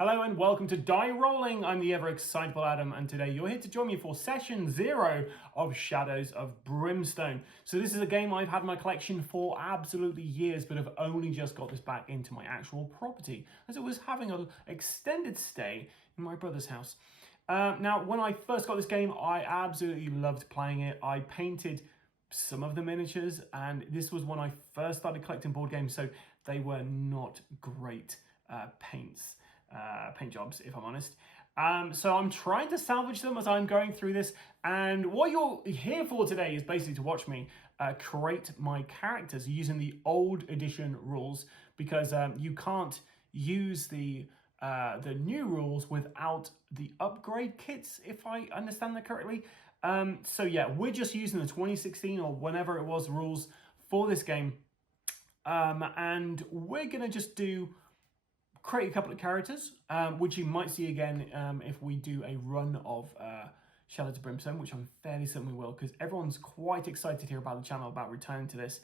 Hello and welcome to Die Rolling. I'm the ever excitable Adam, and today you're here to join me for session 0 of Shadows of Brimstone. So this is a game I've had in my collection for absolutely years, but have only just got this back into my actual property, as it was having an extended stay in my brother's house. Now, when I first got this game, I absolutely loved playing it. I painted some of the miniatures, and this was when I first started collecting board games, so they were not great paint jobs, if I'm honest. So I'm trying to salvage them as I'm going through this, and what you're here for today is basically to watch me create my characters using the old edition rules, because you can't use the new rules without the upgrade kits, if I understand that correctly. So yeah, we're just using the 2016 or whenever it was rules for this game, and we're gonna just create a couple of characters, which you might see again if we do a run of Shadows of Brimstone, which I'm fairly certain we will, because everyone's quite excited here about the channel about returning to this.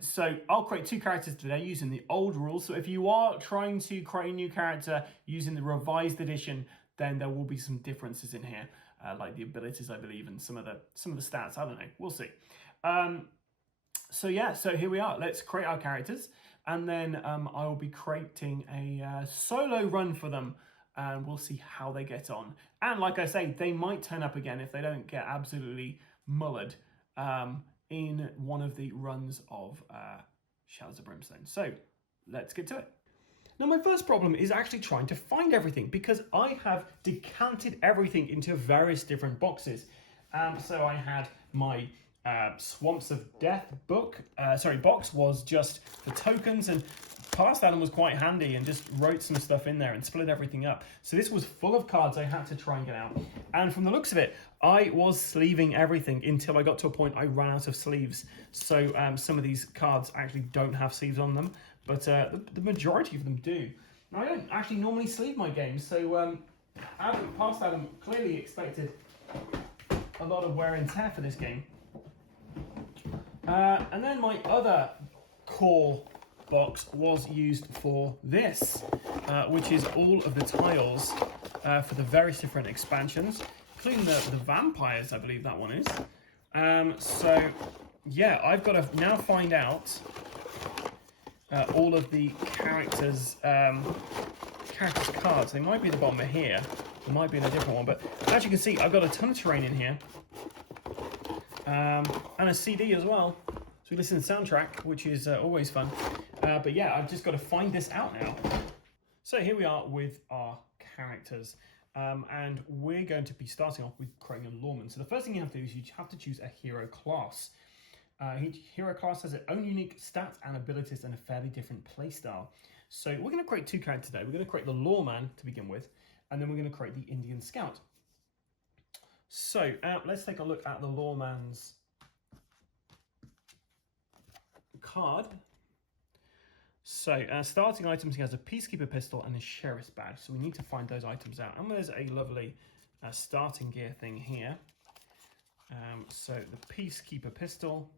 So I'll create 2 characters today using the old rules. So if you are trying to create a new character using the revised edition, then there will be some differences in here, like the abilities, I believe, and some of the stats. I don't know. We'll see. So yeah, so here we are. Let's create our characters, and then I will be creating a solo run for them, and we'll see how they get on. And like I say, they might turn up again if they don't get absolutely mullered in one of the runs of Shadows of Brimstone. So let's get to it. Now, my first problem is actually trying to find everything, because I have decanted everything into various different boxes. So I had my Swamps of Death box was just for tokens, and past Adam was quite handy and just wrote some stuff in there and split everything up. So this was full of cards I had to try and get out. And from the looks of it, I was sleeving everything until I got to a point I ran out of sleeves. So some of these cards actually don't have sleeves on them, but the majority of them do. Now, I don't actually normally sleeve my games, so past Adam clearly expected a lot of wear and tear for this game. And then my other core box was used for this, which is all of the tiles for the various different expansions, including the vampires, I believe that one is. So yeah, I've got to now find out all of the characters' cards. They might be at the bottom of here, they might be in a different one, but as you can see, I've got a ton of terrain in here. And a CD as well, so we listen to the soundtrack, which is always fun. But yeah, I've just got to find this out now. So here we are with our characters, and we're going to be starting off with creating a Lawman. So the first thing you have to do is you have to choose a hero class. Each hero class has its own unique stats and abilities and a fairly different playstyle. So we're going to create 2 characters today. We're going to create the Lawman to begin with, and then we're going to create the Indian Scout. So let's take a look at the Lawman's card. So starting items, he has a Peacekeeper pistol and a Sheriff's badge. So we need to find those items out. And there's a lovely starting gear thing here. So the Peacekeeper pistol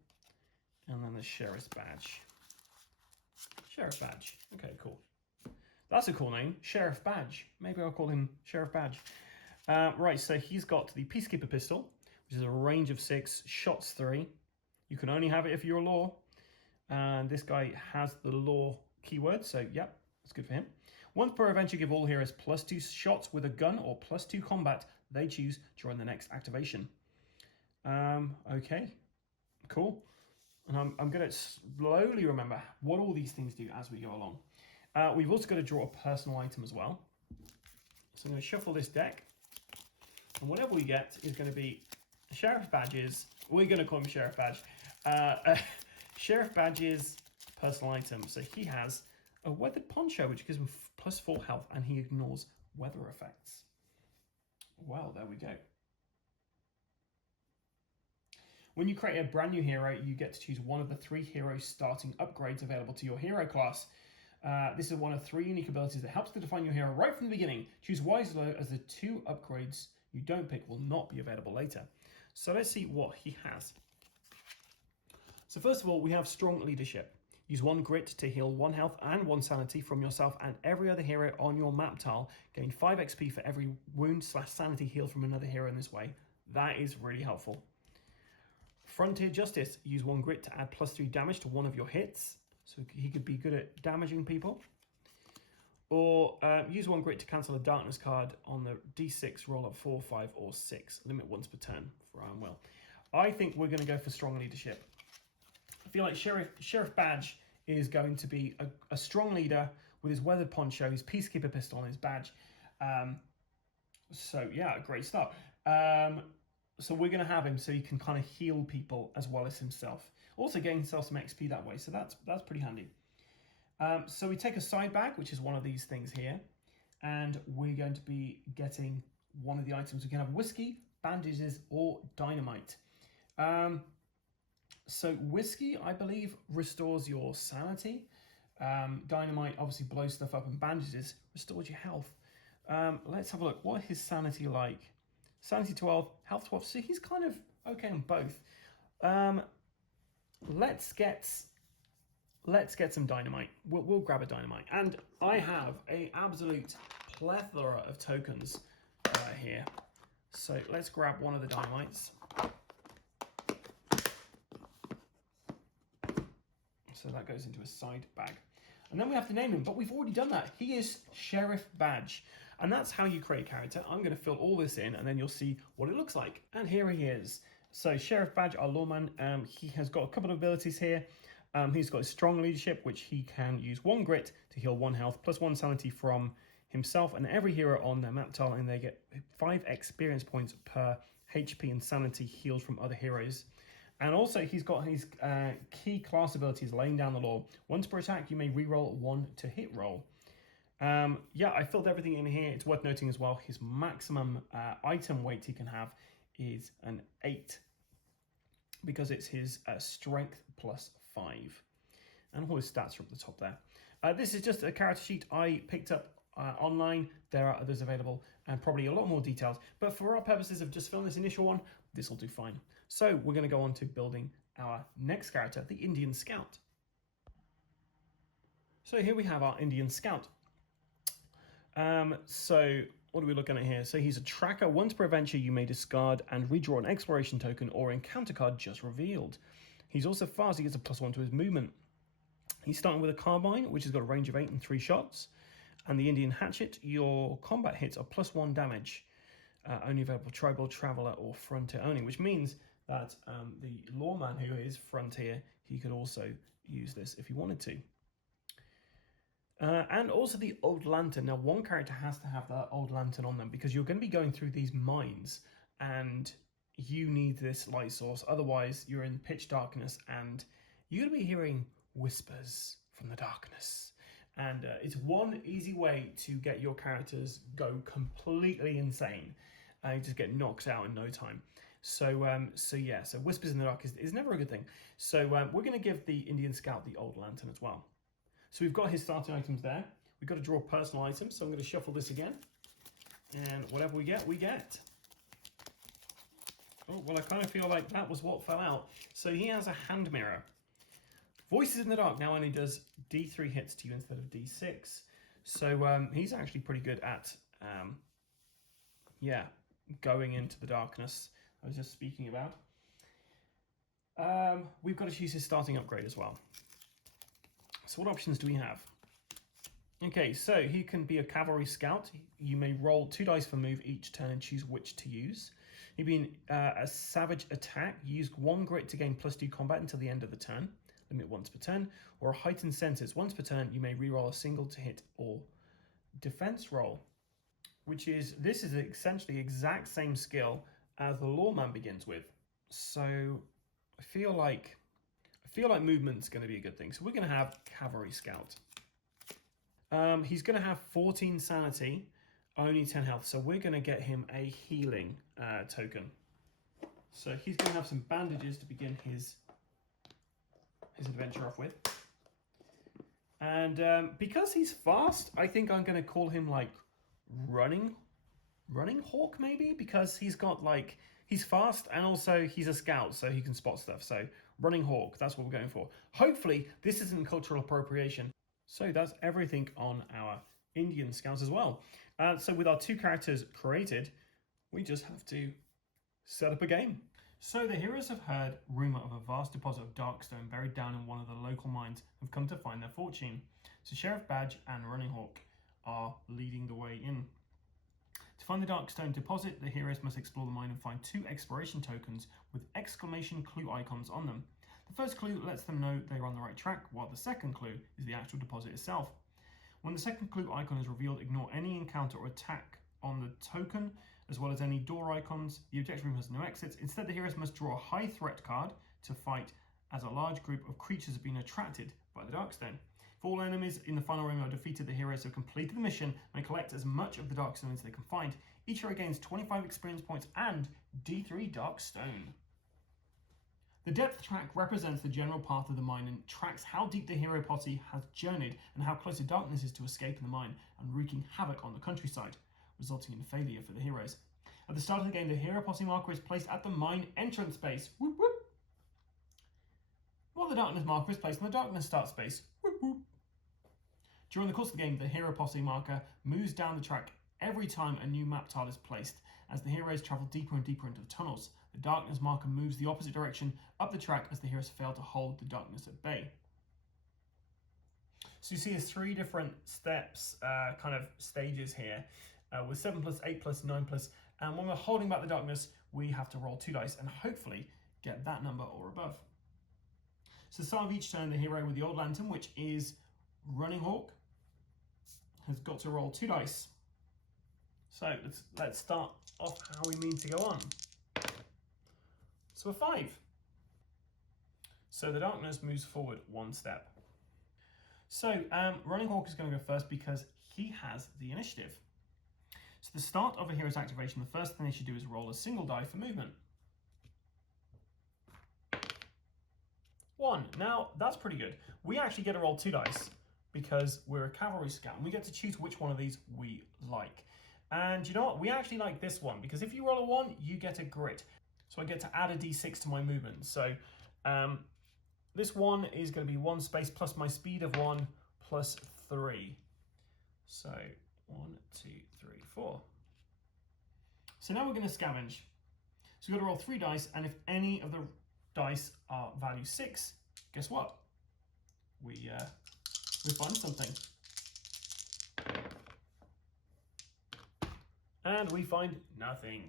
and then the Sheriff's badge. Sheriff badge. Okay, cool. That's a cool name, Sheriff Badge. Maybe I'll call him Sheriff Badge. Right, so he's got the Peacekeeper pistol, which is a range of 6, shots 3. You can only have it if you're a law. And this guy has the law keyword, so yep, that's good for him. Once per event, you give all heroes +2 shots with a gun or +2 combat they choose during the next activation. Okay, cool. And I'm going to slowly remember what all these things do as we go along. We've also got to draw a personal item as well. So I'm going to shuffle this deck. And whatever we get is going to be Sheriff Badges. We're going to call him Sheriff Badge. Sheriff Badge's personal item. So he has a weathered poncho, which gives him +4 health, and he ignores weather effects. Well, there we go. When you create a brand new hero, you get to choose one of the 3 hero starting upgrades available to your hero class. This is one of 3 unique abilities that helps to define your hero right from the beginning. Choose wisely, as the 2 upgrades you don't pick will not be available later. So let's see what he has. So first of all, we have strong leadership. Use 1 grit to heal 1 health and 1 sanity from yourself and every other hero on your map tile. Gain 5 XP for every wound/sanity healed from another hero in this way. That is really helpful. Frontier Justice. Use 1 grit to add +3 damage to one of your hits. So he could be good at damaging people. Or use 1 grit to cancel a darkness card on the D6, roll up 4, 5, or 6. Limit once per turn for Iron Will. I think we're going to go for strong leadership. I feel like Sheriff Badge is going to be a strong leader with his weathered poncho, his peacekeeper pistol, and his badge. So yeah, great start. So we're going to have him so he can kind of heal people as well as himself. Also gain himself some XP that way, so that's pretty handy. So we take a side bag, which is one of these things here, and we're going to be getting one of the items. We can have whiskey, bandages, or dynamite. So whiskey, I believe, restores your sanity. Dynamite obviously blows stuff up, and bandages restores your health. Let's have a look. What is his sanity like? Sanity 12, health 12. So he's kind of okay on both. Let's get some dynamite. We'll grab a dynamite. And I have an absolute plethora of tokens here. So let's grab one of the dynamites. So that goes into a side bag. And then we have to name him, but we've already done that. He is Sheriff Badge. And that's how you create a character. I'm going to fill all this in, and then you'll see what it looks like. And here he is. So Sheriff Badge, our lawman, he has got a couple of abilities here. He's got strong leadership, which he can use 1 grit to heal 1 health, plus 1 sanity from himself and every hero on their map tile, and they get 5 experience points per HP and sanity healed from other heroes. And also, he's got his key class abilities, laying down the law. Once per attack, you may reroll 1 to hit roll. Yeah, I filled everything in here. It's worth noting as well, his maximum item weight he can have is an 8, because it's his strength plus 5. And all his stats are up the top there. This is just a character sheet I picked up online. There are others available and probably a lot more details. But for our purposes of just filling this initial one, this will do fine. So we're going to go on to building our next character, the Indian Scout. So here we have our Indian Scout. So what are we looking at here? So he's a tracker. Once per adventure, you may discard and redraw an exploration token or encounter card just revealed. He's also fast. He gets a +1 to his movement. He's starting with a carbine, which has got a range of 8 and 3 shots. And the Indian Hatchet, your combat hits are +1 damage. Only available tribal, traveler, or frontier only, which means that the lawman, who is frontier, he could also use this if he wanted to. And also the old lantern. Now, one character has to have that old lantern on them because you're going to be going through these mines and you need this light source. Otherwise, you're in pitch darkness and you're going to be hearing whispers from the darkness. And it's one easy way to get your characters go completely insane. You just get knocked out in no time. So whispers in the dark is never a good thing. So we're going to give the Indian Scout the old lantern as well. So we've got his starting items there. We've got to draw personal items. So I'm going to shuffle this again. And whatever we get, we get. Oh, well, I kind of feel like that was what fell out. So he has a hand mirror. Voices in the Dark now only does D3 hits to you instead of D6. So he's actually pretty good at, going into the darkness I was just speaking about. We've got to choose his starting upgrade as well. So what options do we have? Okay, so he can be a cavalry scout. You may roll 2 dice for move each turn and choose which to use. He'd be a savage attack. Use 1 grit to gain +2 combat until the end of the turn. Limit once per turn. Or heightened senses. Once per turn, you may reroll a single to hit or defense roll. This is essentially the exact same skill as the lawman begins with. So I feel like movement's going to be a good thing. So we're going to have cavalry scout. He's going to have 14 sanity, only 10 health. So we're going to get him a healing token. So he's going to have some bandages to begin his adventure off with. And because he's fast, I think I'm going to call him like running hawk maybe, because he's got He's fast, and also he's a scout, so he can spot stuff. So running hawk, that's what we're going for. Hopefully this isn't cultural appropriation. So that's everything on our Indian scouts as well. So with our 2 characters created, we just have to set up a game. So the heroes have heard rumour of a vast deposit of darkstone buried down in one of the local mines and have come to find their fortune. So Sheriff Badge and Running Hawk are leading the way in. To find the darkstone deposit, the heroes must explore the mine and find 2 exploration tokens with exclamation clue icons on them. The first clue lets them know they are on the right track, while the second clue is the actual deposit itself. When the second clue icon is revealed, ignore any encounter or attack on the token, as well as any door icons. The objective room has no exits. Instead, the heroes must draw a high threat card to fight as a large group of creatures have been attracted by the darkstone. If all enemies in the final room are defeated, the heroes have completed the mission and collect as much of the darkstone as they can find. Each hero gains 25 experience points and D3 darkstone. The depth track represents the general path of the mine and tracks how deep the hero posse has journeyed and how close the darkness is to escaping the mine and wreaking havoc on the countryside, resulting in failure for the heroes. At the start of the game, the hero posse marker is placed at the mine entrance space, whoop whoop, while the darkness marker is placed in the darkness start space, whoop whoop. During the course of the game, the hero posse marker moves down the track every time a new map tile is placed. As the heroes travel deeper and deeper into the tunnels, the darkness marker moves the opposite direction up the track as the heroes fail to hold the darkness at bay. So you see there's 3 different steps, kind of stages here, with 7 plus, 8 plus, 9 plus, and when we're holding back the darkness, we have to roll 2 dice and hopefully get that number or above. So at the start of each turn, the hero with the old lantern, which is Running Hawk, has got to roll 2 dice. So let's start off how we mean to go on. So a 5. So the darkness moves forward 1 step. So Running Hawk is going to go first because he has the initiative. So the start of a hero's activation, the first thing they should do is roll a single die for movement. 1. Now that's pretty good. We actually get to roll 2 dice because we're a cavalry scout and we get to choose which one of these we like. And you know what? We actually like this one because if you roll a 1, you get a grit. So I get to add a d6 to my movement. So this 1 is going to be 1 space plus my speed of 1 plus 3. So 1, 2, 3, 4. So now we're going to scavenge. So we've got to roll 3 dice, and if any of the dice are value 6, guess what? We find something. And we find nothing.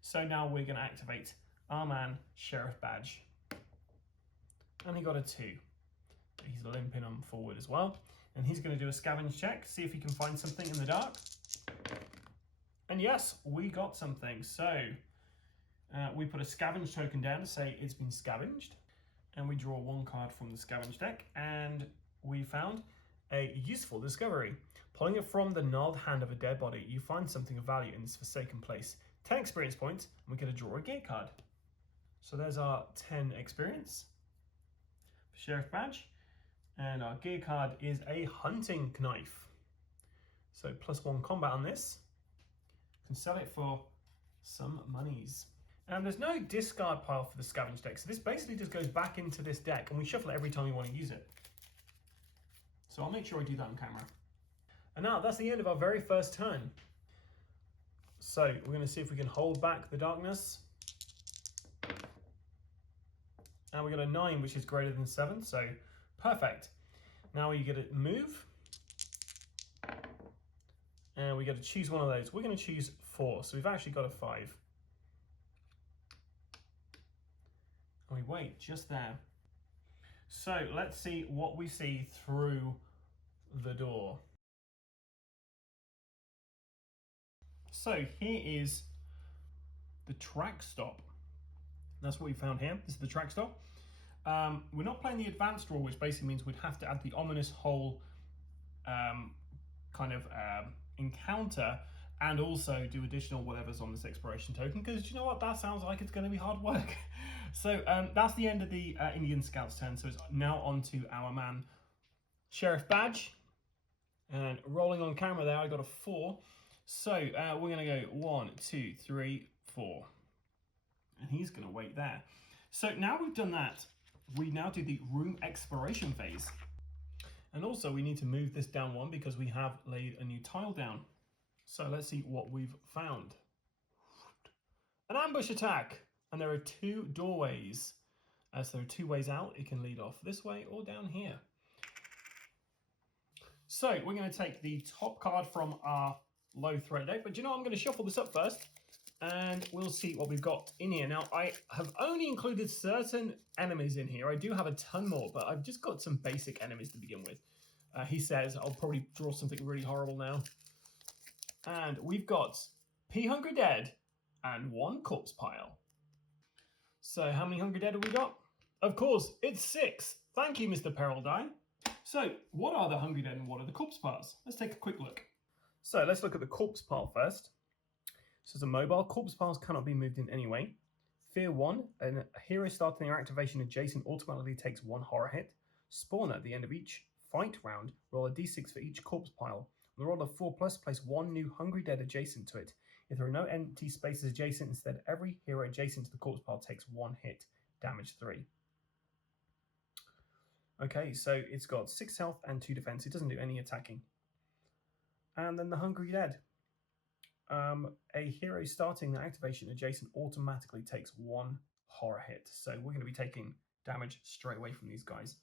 So now we're going to activate our man, Sheriff Badge. And he got a 2. He's limping on forward as well. And he's going to do a scavenge check, see if he can find something in the dark. And yes, we got something. So we put a scavenge token down to say it's been scavenged. And we draw 1 card from the scavenge deck. And we found a useful discovery. Pulling it from the gnarled hand of a dead body, you find something of value in this forsaken place. 10 experience points, and we get to draw a gear card. So there's our 10 experience for Sheriff Badge. And our gear card is a hunting knife. So +1 combat on this. You can sell it for some monies. And there's no discard pile for the scavenge deck. So this basically just goes back into this deck and we shuffle it every time we want to use it. So I'll make sure I do that on camera. And now that's the end of our very first turn. So we're going to see if we can hold back the darkness. And we got a 9, which is greater than 7, so perfect. Now you get to move. And we get to choose one of those. We're going to choose 4, so we've actually got a 5. And we wait just there. So let's see what we see through the door. So here is the track stop. That's what we found here. This is the track stop. We're not playing the advanced rule, which basically means we'd have to add the ominous hole encounter and also do additional whatever's on this exploration token, because you know what, that sounds like it's going to be hard work. So that's the end of the Indian Scouts turn. So it's now on to our man Sheriff Badge, and rolling on camera there I got a 4. So we're going to go 1, 2, 3, 4. And he's going to wait there. So now we've done that, we now do the room exploration phase. And also we need to move this down one because we have laid a new tile down. So let's see what we've found. An ambush attack. And there are 2 doorways. So there are 2 ways out. It can lead off this way or down here. So we're going to take the top card from our low threat deck. But you know, I'm going to shuffle this up first. And we'll see what we've got in here. Now, I have only included certain enemies in here. I do have a ton more, but I've just got some basic enemies to begin with. He says, I'll probably draw something really horrible now. And we've got P Hungry Dead and 1 corpse pile. So how many Hungry Dead have we got? Of course, it's 6. Thank you, Mr. Peril Die. So what are the Hungry Dead and what are the corpse piles? Let's take a quick look. So let's look at the corpse pile first. So it's a mobile. Corpse piles cannot be moved in any way. Fear 1, a hero starting their activation adjacent automatically takes 1 horror hit. Spawn at the end of each fight round, roll a d6 for each corpse pile. On the roll of 4+, place 1 new Hungry Dead adjacent to it. If there are no empty spaces adjacent, instead every hero adjacent to the corpse pile takes 1 hit, damage 3. Okay, so it's got 6 health and 2 defense. It doesn't do any attacking. And then the Hungry Dead. A hero starting the activation adjacent automatically takes 1 horror hit. So we're going to be taking damage straight away from these guys.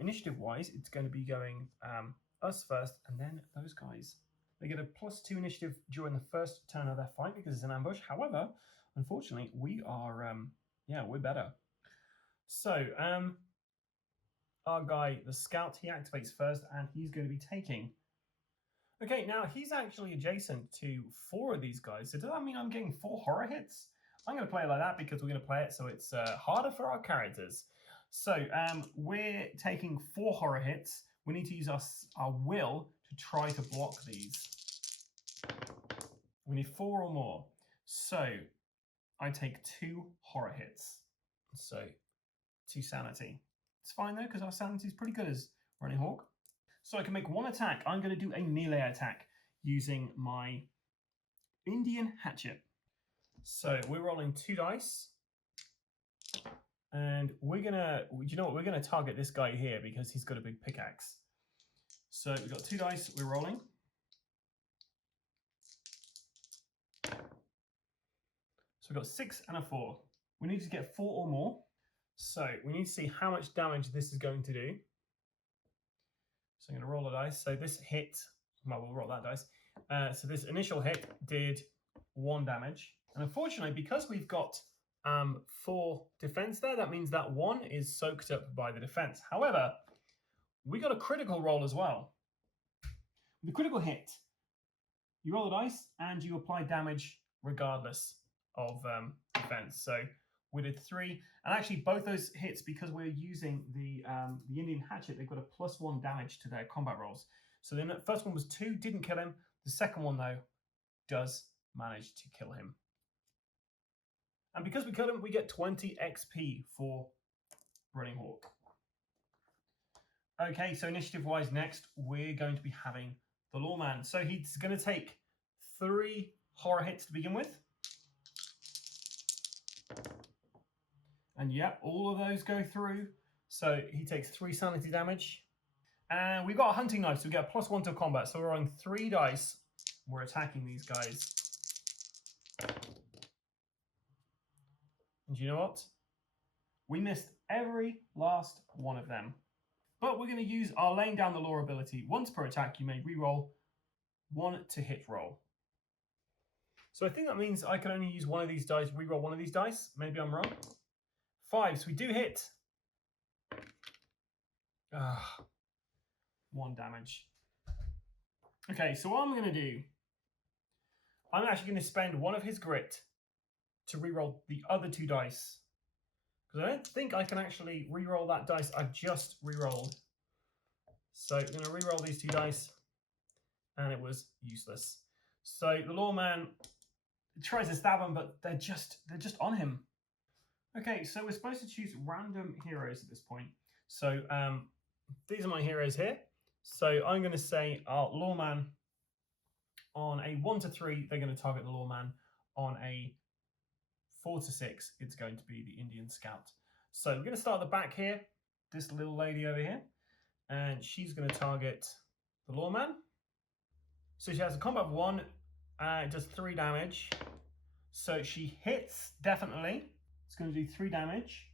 Initiative wise, it's going to be going us first and then those guys. They get a +2 initiative during the first turn of their fight because it's an ambush. However, unfortunately, we are, we're better. So, our guy, the scout, he activates first and he's going to be taking. Okay, now he's actually adjacent to 4 of these guys. So does that mean I'm getting 4 horror hits? I'm going to play it like that because we're going to play it so it's harder for our characters. So we're taking 4 horror hits. We need to use our will to try to block these. We need 4 or more. So I take 2 horror hits. So 2 sanity. It's fine though because our sanity is pretty good as Running Hawk. So I can make 1 attack. I'm going to do a melee attack using my Indian hatchet. So we're rolling 2 dice. And we're going to, you know what, we're going to target this guy here because he's got a big pickaxe. So we've got 2 dice, we're rolling. So we've got 6 and a 4. We need to get 4 or more. So we need to see how much damage this is going to do. So I'm going to roll a dice. So this hit, well, we'll roll that dice. So this initial hit did 1 damage. And unfortunately, because we've got 4 defense there, that means that 1 is soaked up by the defense. However, we got a critical roll as well. The critical hit, you roll the dice and you apply damage regardless of defense. So we did 3, and actually both those hits, because we're using the Indian hatchet, they've got a +1 damage to their combat rolls. So the first one was 2, didn't kill him. The second one though does manage to kill him. And because we killed him, we get 20 XP for Running Hawk. Okay, so initiative-wise, next we're going to be having the Lawman. So he's going to take 3 horror hits to begin with. And yeah, all of those go through. So he takes 3 sanity damage. And we've got a hunting knife, so we get a +1 to combat. So we're rolling 3 dice. We're attacking these guys. And you know what? We missed every last one of them. But we're going to use our laying down the law ability. Once per attack, you may reroll 1 to hit roll. So I think that means I can only use one of these dice, reroll one of these dice. Maybe I'm wrong. 5, so we do hit. 1 damage. Okay, so what I'm going to do, I'm actually going to spend 1 of his grit to reroll the other 2 dice. Because I don't think I can actually reroll that dice I've just rerolled. So I'm going to reroll these 2 dice, and it was useless. So the Lawman tries to stab him, but they're just on him. Okay, so we're supposed to choose random heroes at this point. So these are my heroes here. So I'm going to say Lawman on a 1 to 3, they're going to target the Lawman. On a 4 to 6, it's going to be the Indian Scout. So we're going to start at the back here, this little lady over here, and she's going to target the Lawman. So she has a combat of 1, it does 3 damage. So she hits, definitely. It's going to do 3 damage.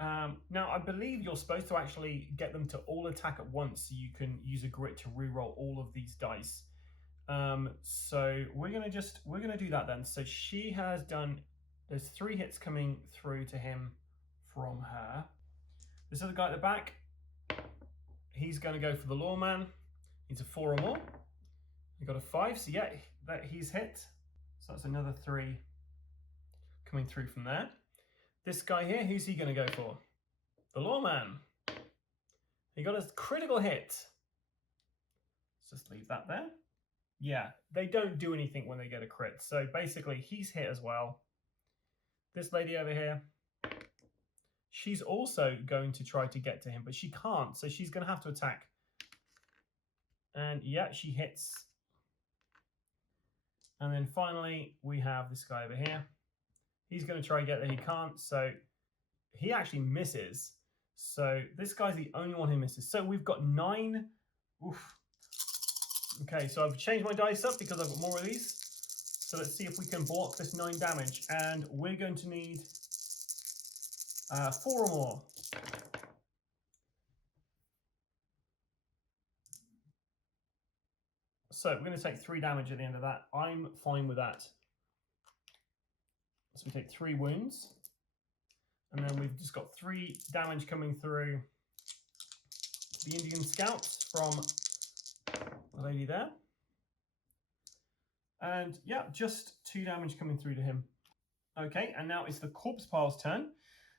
Now, I believe you're supposed to actually get them to all attack at once, so you can use a grit to reroll all of these dice. So we're gonna do that then. So she has done. There's 3 hits coming through to him from her. This other guy at the back, he's going to go for the Lawman. He's a 4 or more. He got a 5, so yeah, that he's hit. So that's another 3 coming through from there. This guy here, who's he going to go for? The Lawman. He got a critical hit. Let's just leave that there. Yeah, they don't do anything when they get a crit. So basically, he's hit as well. This lady over here, she's also going to try to get to him, but she can't. So she's going to have to attack. And yeah, she hits. And then finally, we have this guy over here. He's going to try and get there. He can't. So he actually misses. So this guy's the only one who misses. So we've got 9. Oof. Okay, so I've changed my dice up because I've got more of these. So let's see if we can block this 9 damage. And we're going to need 4 or more. So we're going to take 3 damage at the end of that. I'm fine with that. So we take 3 wounds. And then we've just got 3 damage coming through the Indian Scouts from the lady there. And yeah, just 2 damage coming through to him. Okay, and now it's the corpse pile's turn.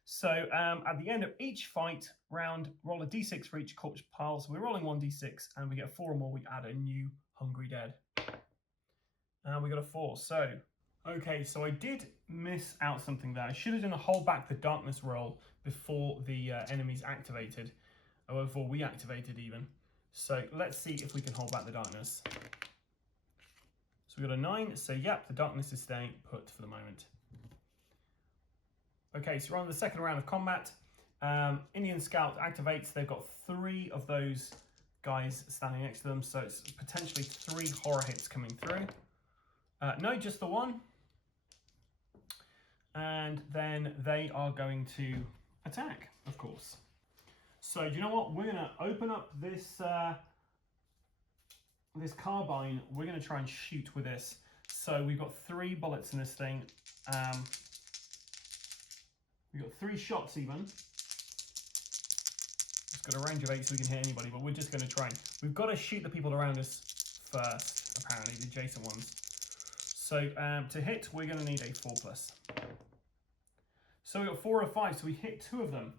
So at the end of each fight round, roll a d6 for each corpse pile. So we're rolling 1d6, and we get 4 or more, we add a new hungry dead. And we got a 4. So, okay, so I did miss out something there. I should have done a hold back the darkness roll before the enemies activated, or before we activated even. So let's see if we can hold back the darkness. So we got a 9, so yep, the darkness is staying put for the moment. Okay, so we're on the second round of combat. Indian Scout activates. They've got 3 of those guys standing next to them, so it's potentially 3 horror hits coming through. No, just the 1. And then they are going to attack, of course. So do you know what? We're going to open up this this carbine. We're going to try and shoot with this. So we've got 3 bullets in this thing. We've got 3 shots even. It's got a range of 8 so we can hit anybody, but we're just going to try and... We've got to shoot the people around us first, apparently, the adjacent ones. So to hit, we're going to need a 4+. So we got 4 or 5, so we hit 2 of them.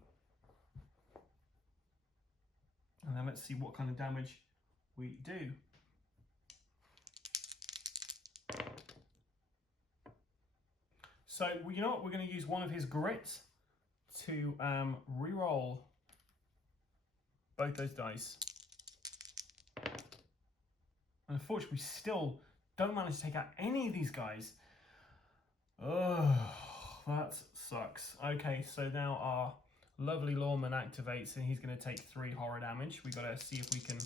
And then let's see what kind of damage we do. So you know what? We're going to use one of his grit to re-roll both those dice. And unfortunately, we still don't manage to take out any of these guys. Oh, that sucks. Okay, so now our lovely Lawman activates and he's going to take 3 horror damage. We've got to see if we can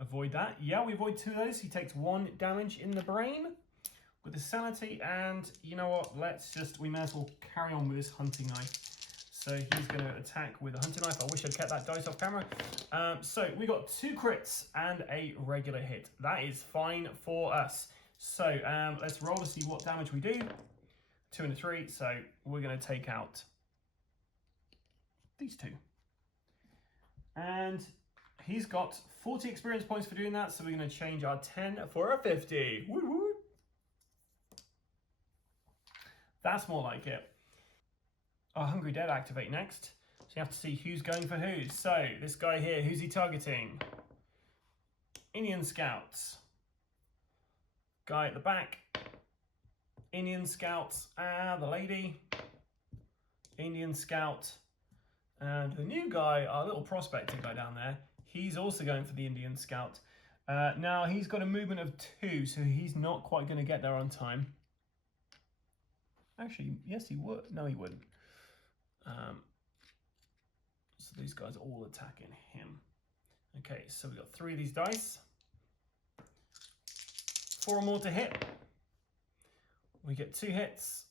avoid that. Yeah, we avoid 2 of those. He takes 1 damage in the brain with the sanity, and you know what? We may as well carry on with this hunting knife. So he's going to attack with a hunting knife. I wish I'd kept that dice off camera. So we got 2 crits and a regular hit. That is fine for us. So let's roll to see what damage we do. 2 and a 3. So we're going to take out these 2. And he's got 40 experience points for doing that. So we're going to change our 10 for a 50. Woo woo. That's more like it. Our Hungry Dead activate next. So you have to see who's going for who. So this guy here, who's he targeting? Indian Scouts. Guy at the back. Indian Scouts. The lady. Indian Scout. And the new guy, our little prospector guy down there, he's also going for the Indian Scout. Now he's got a movement of 2, so he's not quite going to get there on time. Actually, yes, he would. No, he wouldn't. So these guys are all attacking him. Okay, so we've got 3 of these dice. 4 more to hit. We get 2 hits.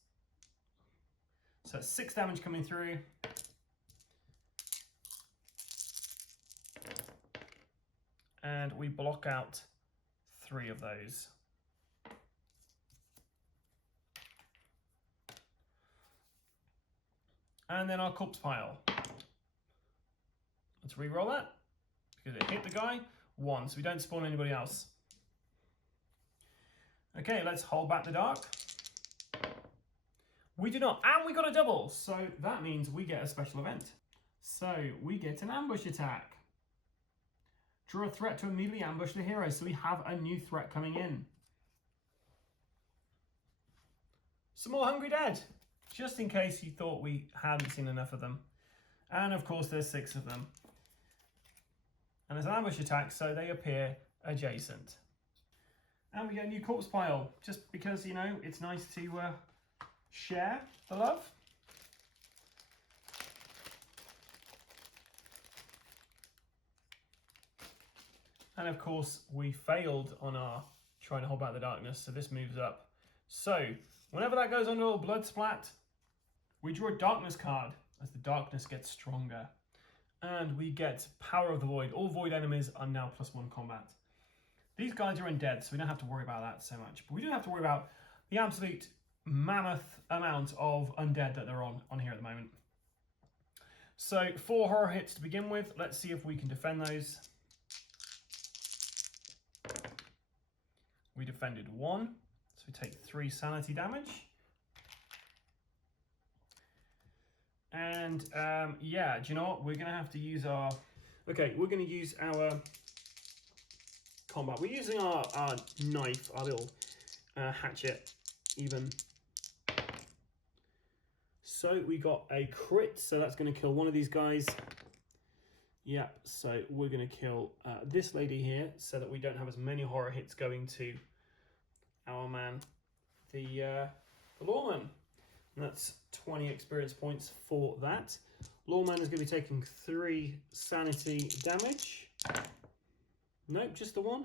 So it's 6 damage coming through. And we block out 3 of those. And then our corpse pile. Let's re-roll that, because it hit the guy. 1, so we don't spawn anybody else. Okay, let's hold back the dark. We do not, and we got a double, so that means we get a special event. So we get an ambush attack. Draw a threat to immediately ambush the hero, so we have a new threat coming in. Some more Hungry Dead, just in case you thought we hadn't seen enough of them. And of course there's 6 of them. And there's an ambush attack, so they appear adjacent. And we get a new corpse pile, just because, you know, it's nice to share the love. And of course, we failed on our trying to hold back the darkness, so this moves up. So, whenever that goes under a little blood splat, we draw a darkness card as the darkness gets stronger. And we get Power of the Void. All void enemies are now +1 combat. These guys are undead, so we don't have to worry about that so much. But we do have to worry about the absolute mammoth amount of undead that they're on here at the moment. So 4 horror hits to begin with. Let's see if we can defend those. We defended 1, so we take 3 sanity damage. And yeah, do you know what? We're going to have to use our... Okay, we're going to use our combat. We're using our knife, our little hatchet, even. So we got a crit, so that's going to kill one of these guys. Yep, so we're going to kill this lady here, so that we don't have as many horror hits going to our man, the Lawman. And that's 20 experience points for that. Lawman is going to be taking 3 sanity damage. Nope, just the 1.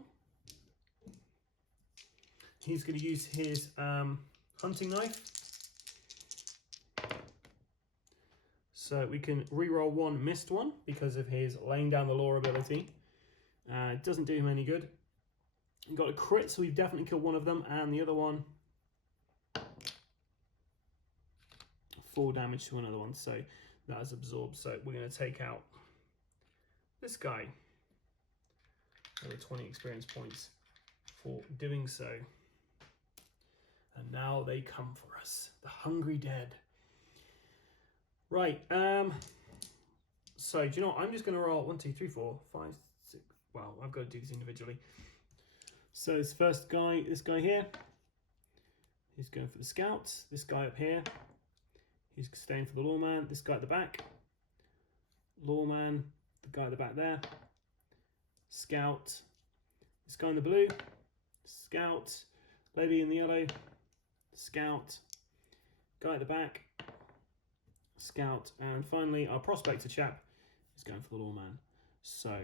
He's going to use his hunting knife. So we can reroll 1 missed 1 because of his laying down the law ability. It doesn't do him any good. He got a crit, so we've definitely killed one of them, and the other one 4 damage to another one, so that is absorbed. So we're going to take out this guy. Another 20 experience points for doing so. And now they come for us, the Hungry Dead. Right, so do you know what? I'm just going to roll 1, 2, 3, 4, 5, 6. Well, I've got to do this individually. So this first guy, this guy here, he's going for the scouts. This guy up here, he's staying for the Lawman. This guy at the back, Lawman, the guy at the back there, scout, this guy in the blue, scout, lady in the yellow, scout, guy at the back, scout, and finally our prospector chap is going for the Lawman. So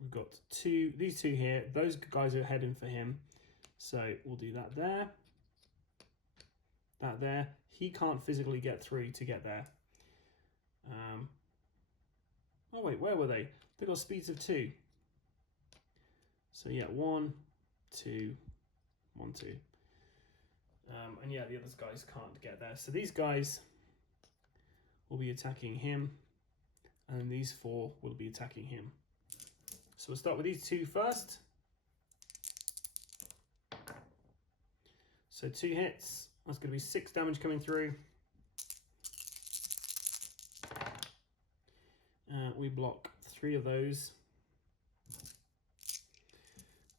we've got these two here. Those guys are heading for him. So we'll do that there. That there. He can't physically get through to get there. Oh wait, where were they? They got speeds of 2. So yeah, 1, 2, 1, 2. And yeah, the other guys can't get there. So these guys will be attacking him, and these 4 will be attacking him. So we'll start with these 2 first. So 2 hits. That's going to be 6 damage coming through. We block 3 of those.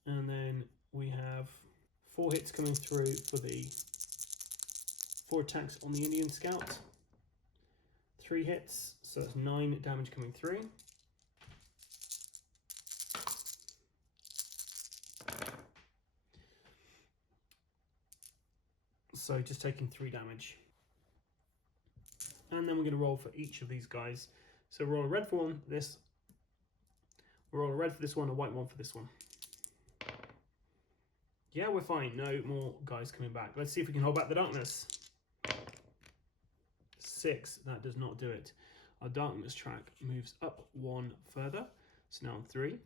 And then we have 4 hits coming through for the 4 attacks on the Indian Scout. 3 hits, so that's 9 damage coming through. So just taking 3 damage. And then we're going to roll for each of these guys. So roll a red for one, this. We'll roll a red for this one, a white one for this one. Yeah, we're fine. No more guys coming back. Let's see if we can hold back the darkness. 6, that does not do it. Our darkness track moves up 1 further. So now on 3.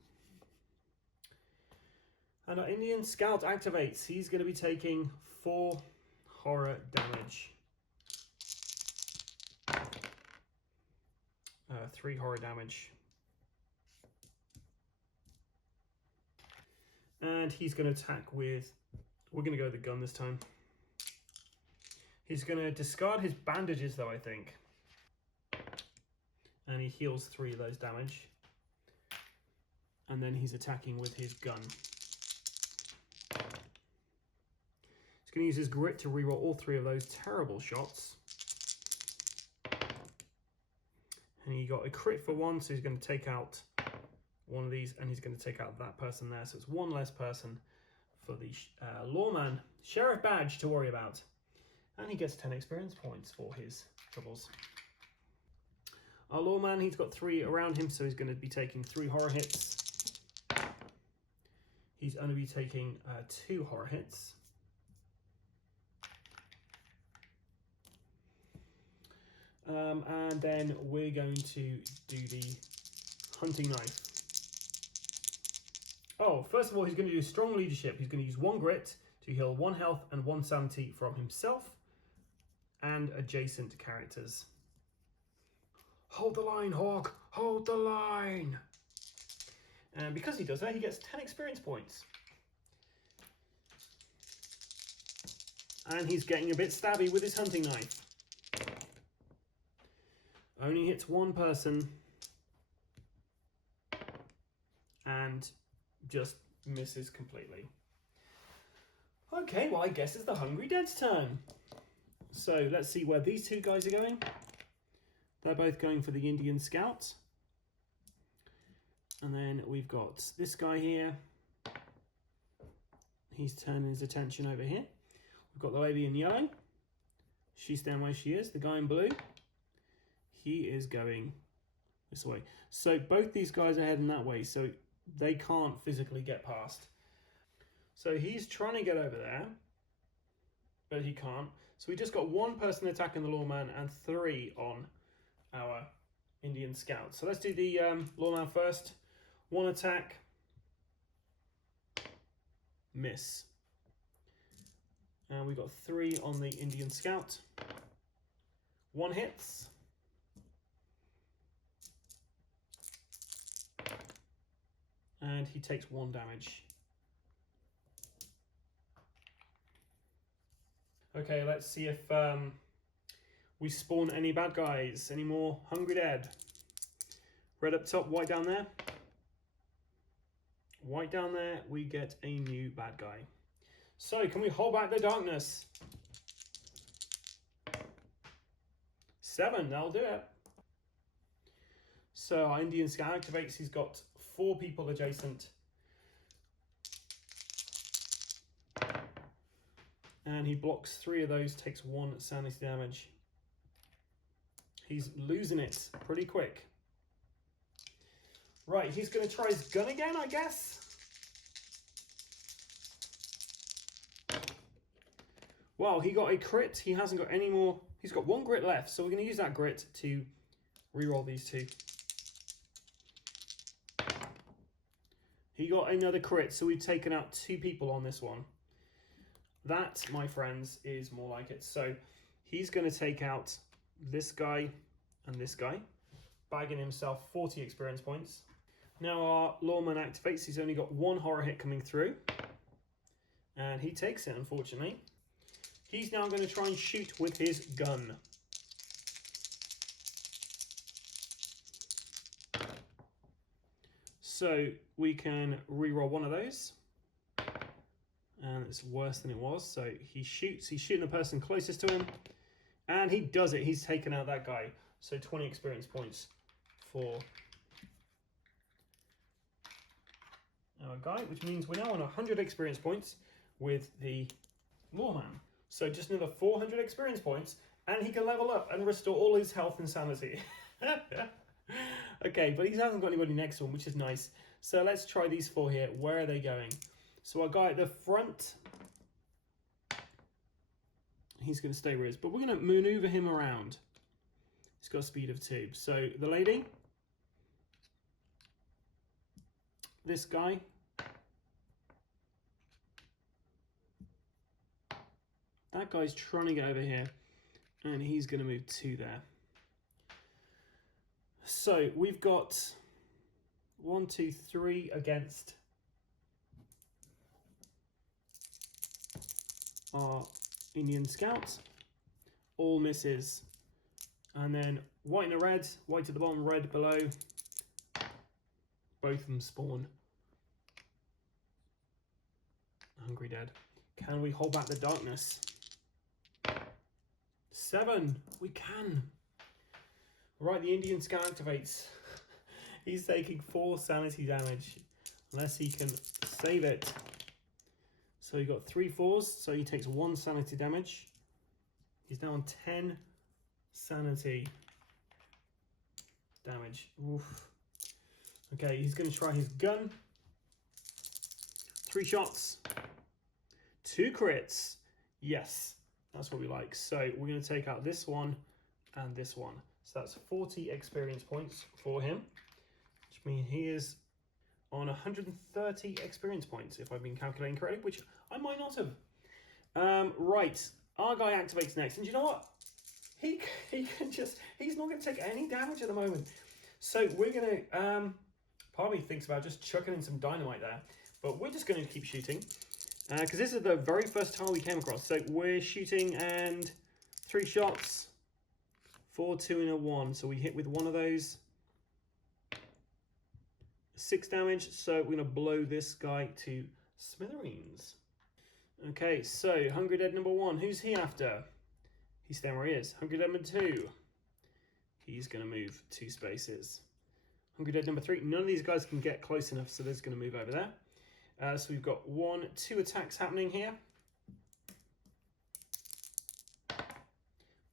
And our Indian Scout activates. He's going to be taking 4 horror damage. 3 horror damage. And he's going to attack with, we're going to go with the gun this time. He's going to discard his bandages though, I think. And he heals 3 of those damage. And then he's attacking with his gun. He's going to use his grit to reroll all 3 of those terrible shots. And he got a crit for 1, so he's going to take out one of these, and he's going to take out that person there. So it's 1 less person for the Lawman Sheriff badge to worry about. And he gets 10 experience points for his troubles. Our Lawman, he's got 3 around him, so he's going to be taking 3 horror hits. He's going to be taking 2 horror hits. And then we're going to do the hunting knife. Oh, first of all, he's going to do strong leadership. He's going to use 1 grit to heal 1 health and 1 sanity from himself and adjacent characters. Hold the line, Hawk! Hold the line! And because he does that, he gets 10 experience points. And he's getting a bit stabby with his hunting knife. Only hits 1 person. And just misses completely. Okay, well I guess it's the Hungry Dead's turn. So let's see where these 2 guys are going. They're both going for the Indian Scout. And then we've got this guy here. He's turning his attention over here. We've got the lady in yellow. She's staying where she is. The guy in blue, he is going this way. So both these guys are heading that way, so they can't physically get past. So he's trying to get over there, but he can't. So we just got 1 person attacking the Lawman and 3 on our Indian Scout. So let's do the Lawman first. 1 attack. Miss. And we got 3 on the Indian Scout. 1 hits. And he takes 1 damage. Okay, let's see if we spawn any bad guys. Any more Hungry Dead? Red up top, white down there. White down there, we get a new bad guy. So, can we hold back the darkness? 7, that'll do it. So, our Indian Scout activates. He's got 4 people adjacent. And he blocks 3 of those, takes 1 sanity damage. He's losing it pretty quick. Right, he's going to try his gun again, I guess. Well, he got a crit. He hasn't got any more. He's got 1 grit left, so we're going to use that grit to reroll these 2. He got another crit, so we've taken out 2 people on this one. That, my friends, is more like it. So he's going to take out this guy and this guy, bagging himself 40 experience points. Now our Lawman activates. He's only got 1 horror hit coming through. And he takes it, unfortunately. He's now going to try and shoot with his gun. So we can reroll 1 of those. And it's worse than it was. So he shoots. He's shooting the person closest to him. And he does it. He's taken out that guy. So 20 experience points for our guy, which means we're now on 100 experience points with the Lawman. So just another 400 experience points, and he can level up and restore all his health and sanity. Okay, but he hasn't got anybody next to him, which is nice. So let's try these 4 here. Where are they going? So our guy at the front, he's going to stay where he is, but we're going to maneuver him around. He's got a speed of 2. So the lady, this guy, that guy's trying to get over here, and he's going to move 2 there. So we've got 1, 2, 3 against our Indian scouts. All misses. And then white and a red, white at the bottom, red below. Both of them spawn. Hungry dead. Can we hold back the darkness? 7. We can. Right, the Indian scout activates. He's taking 4 sanity damage. Unless he can save it. So he got 3 4s, so he takes 1 sanity damage. He's now on 10 sanity damage. Oof. Okay, he's going to try his gun. 3 shots. 2 crits. Yes, that's what we like. So we're going to take out this one and this one. So that's 40 experience points for him, which means he is on 130 experience points, if I've been calculating correctly, which I might not have. Right, our guy activates next, and you know what? He can just, he's not going to take any damage at the moment. So we're going to, part of me thinks about just chucking in some dynamite there, but we're just going to keep shooting, because this is the very first tile we came across. So we're shooting, and 3 shots, 4, 2, and a 1. So we hit with one of those. 6 damage, so we're going to blow this guy to smithereens. Okay, so Hungry Dead number 1, who's he after? He's staying where he is. Hungry Dead number 2, he's going to move 2 spaces. Hungry Dead number 3, none of these guys can get close enough, so they're going to move over there. So we've got 2 attacks happening here.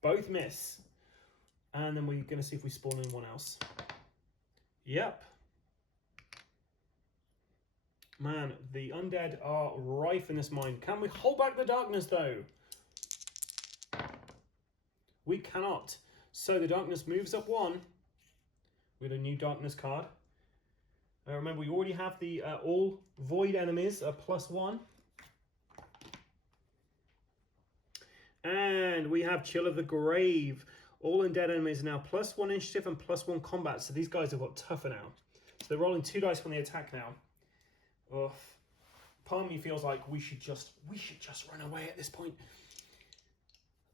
Both miss. And then we're going to see if we spawn anyone else. Yep. Man, the undead are rife in this mine. Can we hold back the darkness, though? We cannot. So the darkness moves up 1 with a new darkness card. Remember, we already have the all void enemies, +1. And we have Chill of the Grave. All undead enemies are now +1 initiative and +1 combat. So these guys have got tougher now. So they're rolling 2 dice from the attack now. Ugh. Part of me feels like we should just run away at this point.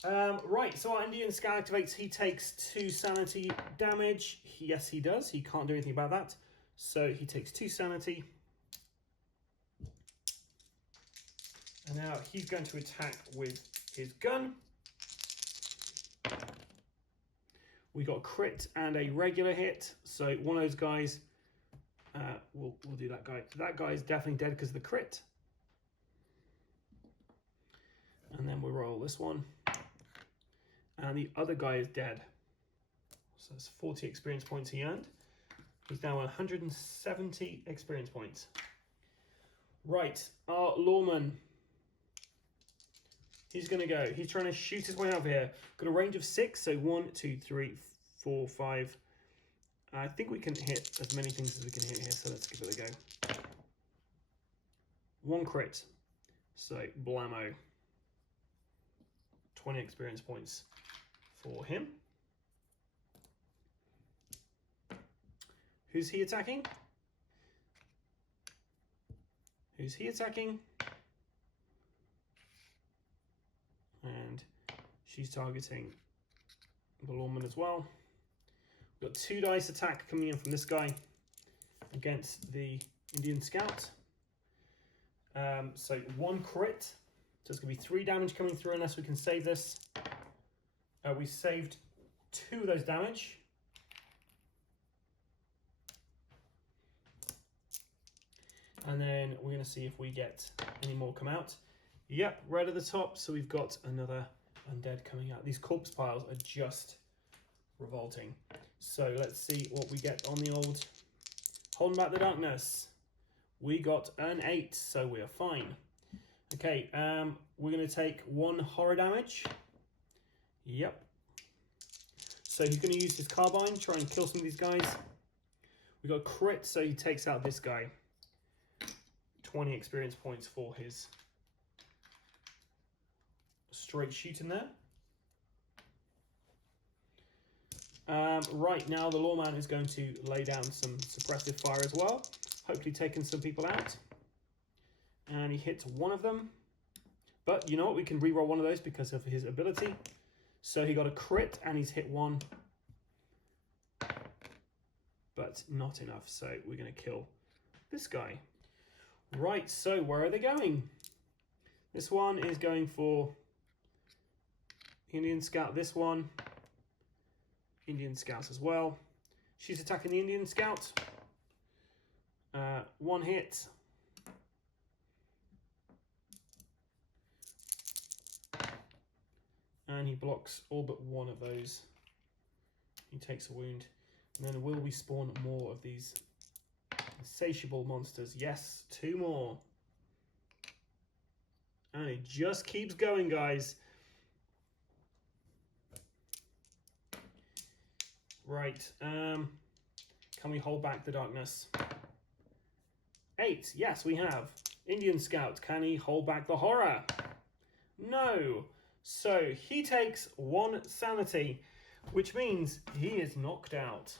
Right, so our Indian scout activates. He takes 2 sanity damage. Yes, he does. He can't do anything about that. So he takes 2 sanity. And now he's going to attack with his gun. We got a crit and a regular hit. So one of those guys, we'll do that guy. So that guy is definitely dead because of the crit. And then we'll roll this one. And the other guy is dead. So that's 40 experience points he earned. He's now 170 experience points. Right, our Lawman. He's going to go. He's trying to shoot his way out of here. Got a range of 6, so 1, 2, 3, 4, 5. I think we can hit as many things as we can hit here, so let's give it a go. 1 crit. So, blammo. 20 experience points for him. Who's he attacking? Who's he attacking? And she's targeting the Lawman as well. We've got 2 dice attack coming in from this guy against the Indian scout. So 1 crit. So it's going to be 3 damage coming through unless we can save this. We saved 2 of those damage. And then we're going to see if we get any more come out. Yep, red at the top, so we've got another undead coming out. These corpse piles are just revolting. So let's see what we get on the old Holding Back the Darkness. We got an 8, so we're fine. Okay, we're going to take 1 horror damage. Yep. So he's going to use his carbine, try and kill some of these guys. We got crit, so he takes out this guy. 20 experience points for his straight shooting there. Right, now the Lawman is going to lay down some suppressive fire as well, hopefully taking some people out. And he hits one of them. But you know what, we can reroll one of those because of his ability. So he got a crit and he's hit one. But not enough, so we're going to kill this guy. Right, so where are they going? This one is going for Indian Scout. This one, Indian Scouts as well. She's attacking the Indian Scout. 1 hit. And he blocks all but one of those. He takes a wound. And then will we spawn more of these insatiable monsters? Yes, 2 more. And it just keeps going, guys. Right, can we hold back the darkness? 8, yes we have. Indian Scout, can he hold back the horror? No. So he takes 1 sanity, which means he is knocked out.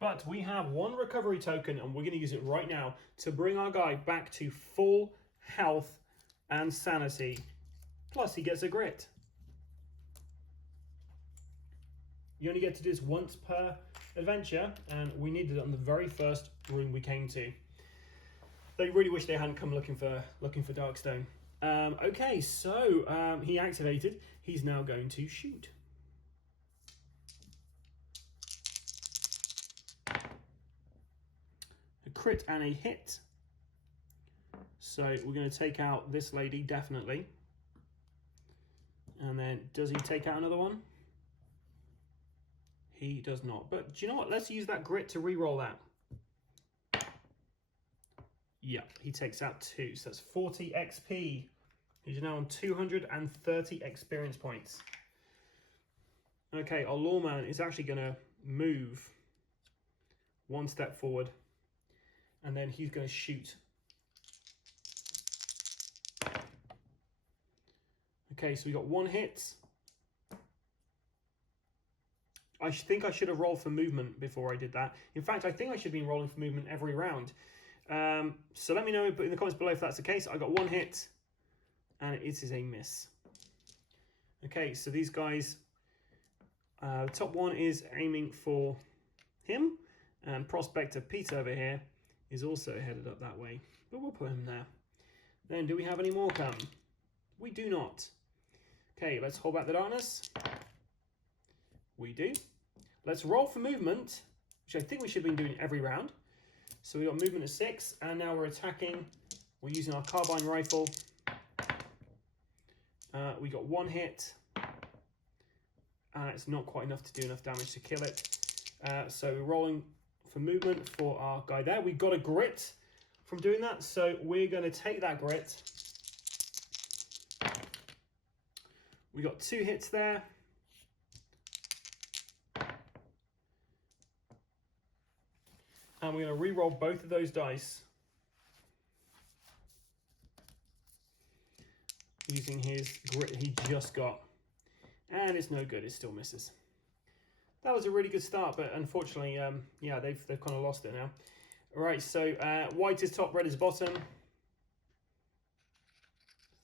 But we have 1 recovery token and we're going to use it right now to bring our guy back to full health and sanity. Plus he gets a grit. You only get to do this once per adventure and we needed it on the very first room we came to. They really wish they hadn't come looking for Darkstone. Okay, so he activated. He's now going to shoot. A crit and a hit. So we're going to take out this lady, definitely. And then, does he take out another one? He does not. But do you know what? Let's use that grit to re-roll that. Yeah, he takes out 2. So that's 40 XP. He's now on 230 experience points. Okay, our Lawman is actually going to move 1 step forward. And then he's going to shoot. Okay, so we got 1 hit. I think I should have rolled for movement before I did that. In fact, I think I should have been rolling for movement every round. So let me know in the comments below if that's the case. I got 1 hit, and it is a miss. Okay, so these guys, the top one is aiming for him, and Prospector Pete over here is also headed up that way, but we'll put him there. Then, do we have any more come? We do not. Okay, let's hold back the darkness. We do. Let's roll for movement, which I think we should have been doing every round. So we got movement of 6, and now we're attacking. We're using our carbine rifle. We got 1 hit. It's not quite enough to do enough damage to kill it. So we're rolling for movement for our guy there. We got a grit from doing that, so we're going to take that grit. We got 2 hits there. And we're going to re-roll both of those dice using his grit he just got. And it's no good, it still misses. That was a really good start, but unfortunately, yeah, they've kind of lost it now. All right, so white is top, red is bottom. So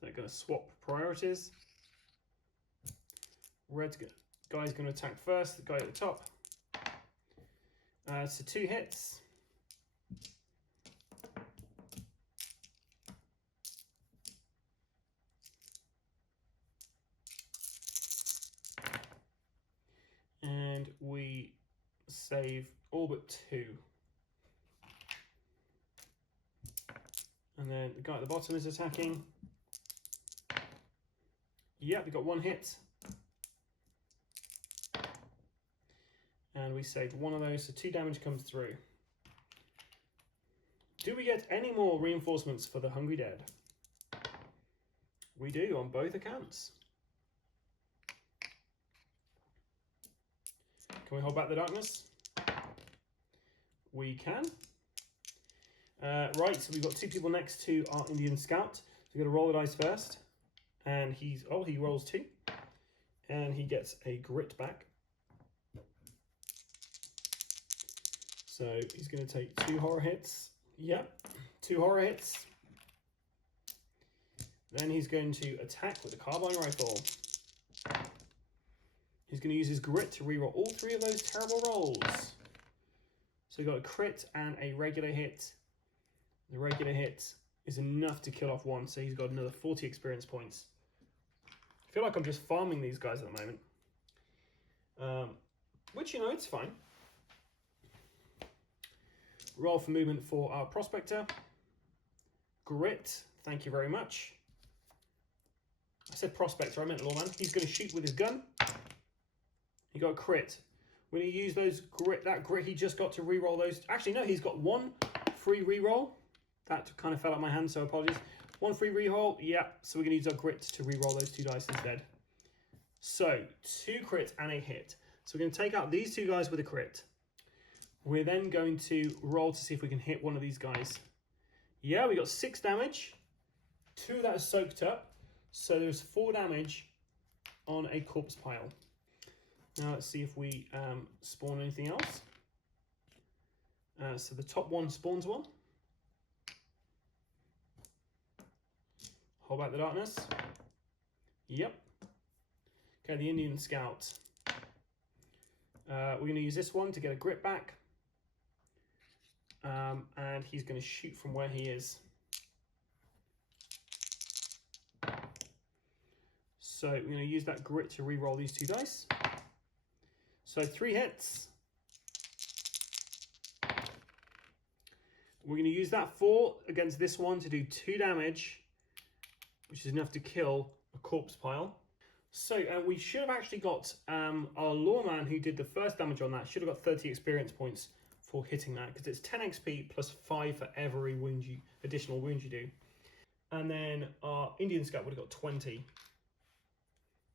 they're going to swap priorities. Red guy's going to attack first, the guy at the top. So 2 hits. And we save all but 2. And then the guy at the bottom is attacking. Yep, we got 1 hit. And we saved 1 of those, so 2 damage comes through. Do we get any more reinforcements for the Hungry Dead? We do, on both accounts. Can we hold back the darkness? We can. Right, so we've got 2 people next to our Indian Scout. So we're going to roll the dice first. And he rolls 2. And he gets a grit back. So he's going to take 2 horror hits. Yep, 2 horror hits. Then he's going to attack with a carbine rifle. He's going to use his grit to reroll all 3 of those terrible rolls. So we've got a crit and a regular hit. The regular hit is enough to kill off 1, so he's got another 40 experience points. I feel like I'm just farming these guys at the moment. Which, you know, it's fine. Roll for movement for our prospector. Grit, thank you very much. I said prospector, I meant Lawman. He's going to shoot with his gun. He got a crit. When he used that grit he just got to re-roll those. Actually, no, he's got 1 free re-roll. That kind of fell out of my hand, so apologies. 1 free re-roll, yeah. So we're going to use our grit to re-roll those 2 dice instead. So, 2 crits and a hit. So we're going to take out these 2 guys with a crit. We're then going to roll to see if we can hit one of these guys. Yeah, we got 6 damage. 2 that are soaked up. So there's 4 damage on a corpse pile. Now let's see if we spawn anything else. So the top one spawns 1. Hold back the darkness. Yep. Okay, the Indian Scout. We're going to use this one to get a grit back. And he's going to shoot from where he is. So we're going to use that grit to re-roll these 2 dice. So 3 hits. We're going to use that 4 against this one to do 2 damage, which is enough to kill a corpse pile. So we should have actually got our Lawman, who did the first damage on that, should have got 30 experience points for hitting that, because it's 10 XP plus 5 for every additional wound you do. And then our Indian Scout would have got 20,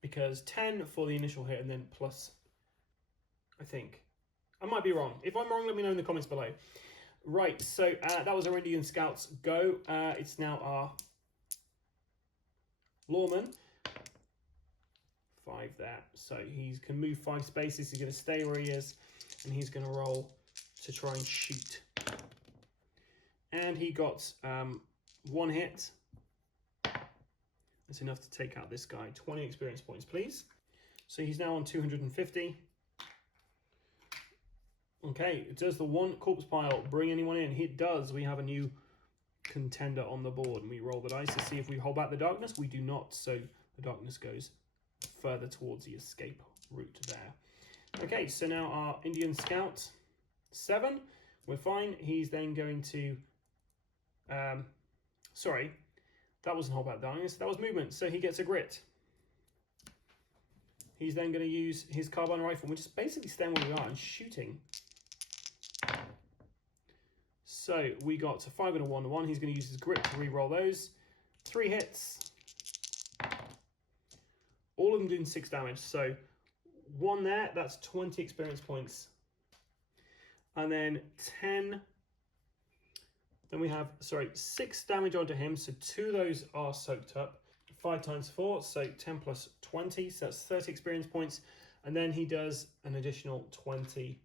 because 10 for the initial hit and then plus, I think. I might be wrong. If I'm wrong, let me know in the comments below. Right, so that was our Indian Scout's go. It's now our Lawman. 5 there. So he can move 5 spaces. He's going to stay where he is, and he's going to roll to try and shoot. And he got 1 hit. That's enough to take out this guy. 20 experience points, please. So he's now on 250. Okay, does the 1 corpse pile bring anyone in? It does. We have a new contender on the board, and we roll the dice to see if we hold back the darkness. We do not, so the darkness goes further towards the escape route there. Okay, so now our Indian Scout, 7. We're fine. He's then going to... sorry, that wasn't hold back the darkness. That was movement, so he gets a grit. He's then going to use his carbine rifle, which is basically staying where we are and shooting. So we got a 5 and a 1 and 1. He's going to use his grit to re-roll those. 3 hits. All of them doing 6 damage. So 1 there, that's 20 experience points. And then 10. Then we have, 6 damage onto him. So 2 of those are soaked up. 5 times 4, so 10 plus 20. So that's 30 experience points. And then he does an additional 20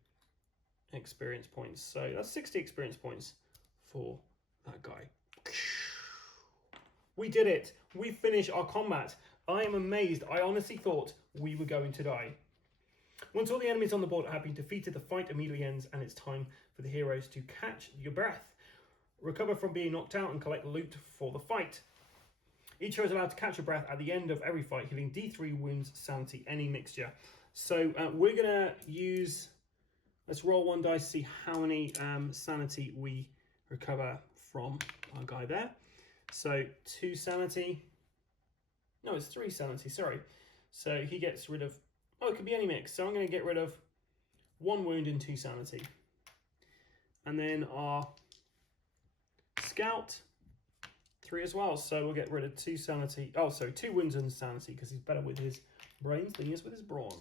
experience points. So that's 60 experience points for that guy. We did it. We finished our combat. I am amazed. I honestly thought we were going to die. Once all the enemies on the board have been defeated, the fight immediately ends, and it's time for the heroes to catch your breath, recover from being knocked out, and collect loot for the fight. Each hero is allowed to catch a breath at the end of every fight, healing D3 wounds, sanity, any mixture. So we're going to use... Let's roll 1 dice to see how many sanity we recover from our guy there. So 2 sanity. No, it's 3 sanity, sorry. So he gets rid of, oh, it could be any mix. So I'm going to get rid of 1 wound and 2 sanity. And then our scout, 3 as well. So we'll get rid of 2 sanity. Oh, so 2 wounds and sanity because he's better with his brains than he is with his brawn.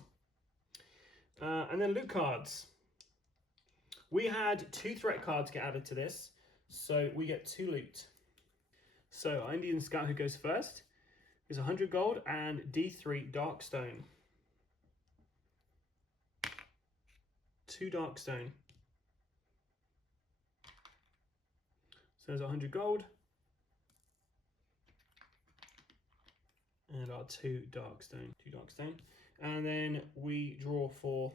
And then loot cards. We had 2 threat cards get added to this. So we get 2 loot. So our Indian scout who goes first is 100 gold and D3 Darkstone. 2 Darkstone. So there's 100 gold. And our 2 Darkstone. 2 Darkstone. And then we draw for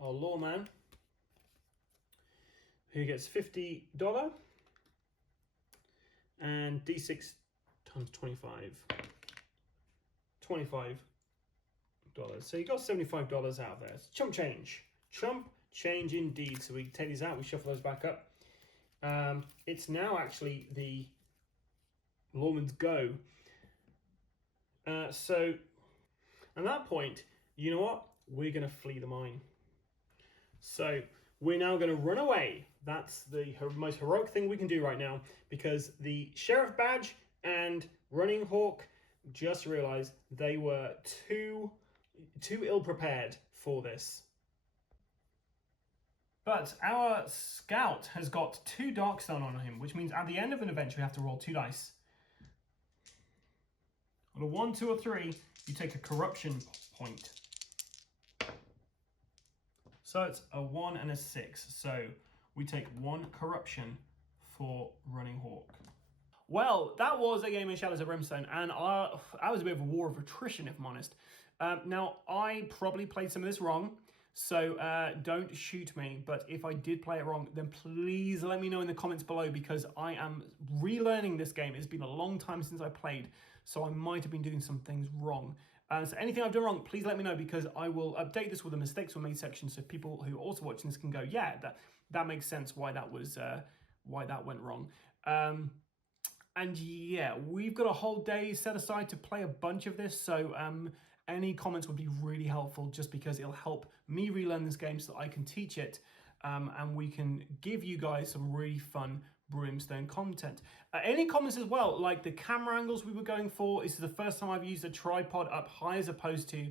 our Lawman, who gets $50. And D6 times 25. $25. So you got $75 out of there. It's chump change. Chump change indeed. So we take these out, we shuffle those back up. It's now actually the Lawman's go. So at that point, you know what? We're going to flee the mine. So we're now going to run away. That's the most heroic thing we can do right now, because the Sheriff Badge and Running Hawk just realized they were too ill prepared for this. But our scout has got 2 Darkstone on him, which means at the end of an adventure, we have to roll 2 dice. On a 1, 2, or 3, you take a corruption point. So it's a 1 and a 6. So we take 1 corruption for Running Hawk. Well, that was a game in Shadows of Brimstone, and I was a bit of a war of attrition, if I'm honest. Now, I probably played some of this wrong, so don't shoot me. But if I did play it wrong, then please let me know in the comments below, because I am relearning this game. It's been a long time since I played, so I might have been doing some things wrong. So anything I've done wrong, please let me know, because I will update this with the mistakes were made section, so people who are also watching this can go, yeah, that makes sense why that was why that went wrong. And yeah, we've got a whole day set aside to play a bunch of this, so any comments would be really helpful, just because it'll help me relearn this game so that I can teach it, and we can give you guys some really fun Brimstone content. Any comments as well, like the camera angles we were going for. This is the first time I've used a tripod up high as opposed to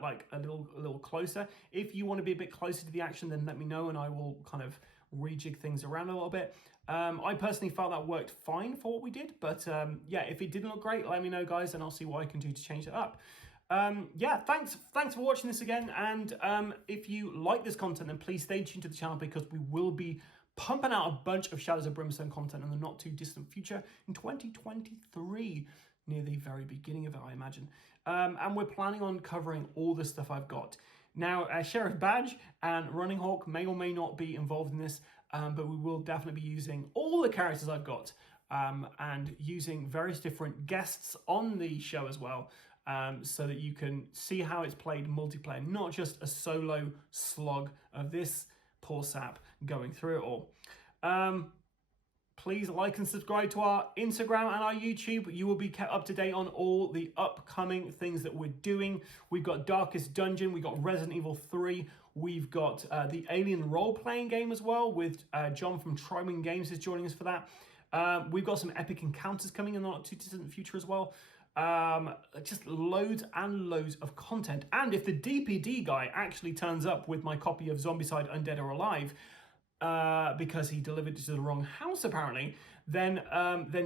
like a little closer. If you want to be a bit closer to the action, then let me know and I will kind of rejig things around a little bit. I personally felt that worked fine for what we did, but yeah, if it didn't look great, let me know, guys, and I'll see what I can do to change it up. Yeah, thanks for watching this again, and if you like this content, then please stay tuned to the channel, because we will be pumping out a bunch of Shadows of Brimstone content in the not too distant future in 2023, near the very beginning of it, I imagine. And we're planning on covering all the stuff I've got. Now, Sheriff Badge and Running Hawk may or may not be involved in this, but we will definitely be using all the characters I've got, and using various different guests on the show as well, so that you can see how it's played multiplayer, not just a solo slog of this poor sap going through it all. Please like and subscribe to our Instagram and our YouTube. You will be kept up to date on all the upcoming things that we're doing. We've got Darkest Dungeon, we've got Resident Evil 3, we've got the Alien role-playing game as well, with John from Tryman Games is joining us for that. We've got some epic encounters coming in the not too distant future as well. Just loads and loads of content. And if the DPD guy actually turns up with my copy of Zombicide Undead or Alive, because he delivered it to the wrong house apparently, then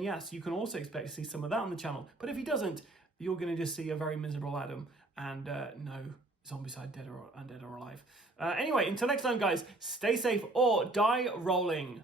yes, you can also expect to see some of that on the channel. But if he doesn't, you're going to just see a very miserable Adam, and no Zombicide Undead or Alive. Anyway, until next time, guys, stay safe or die rolling.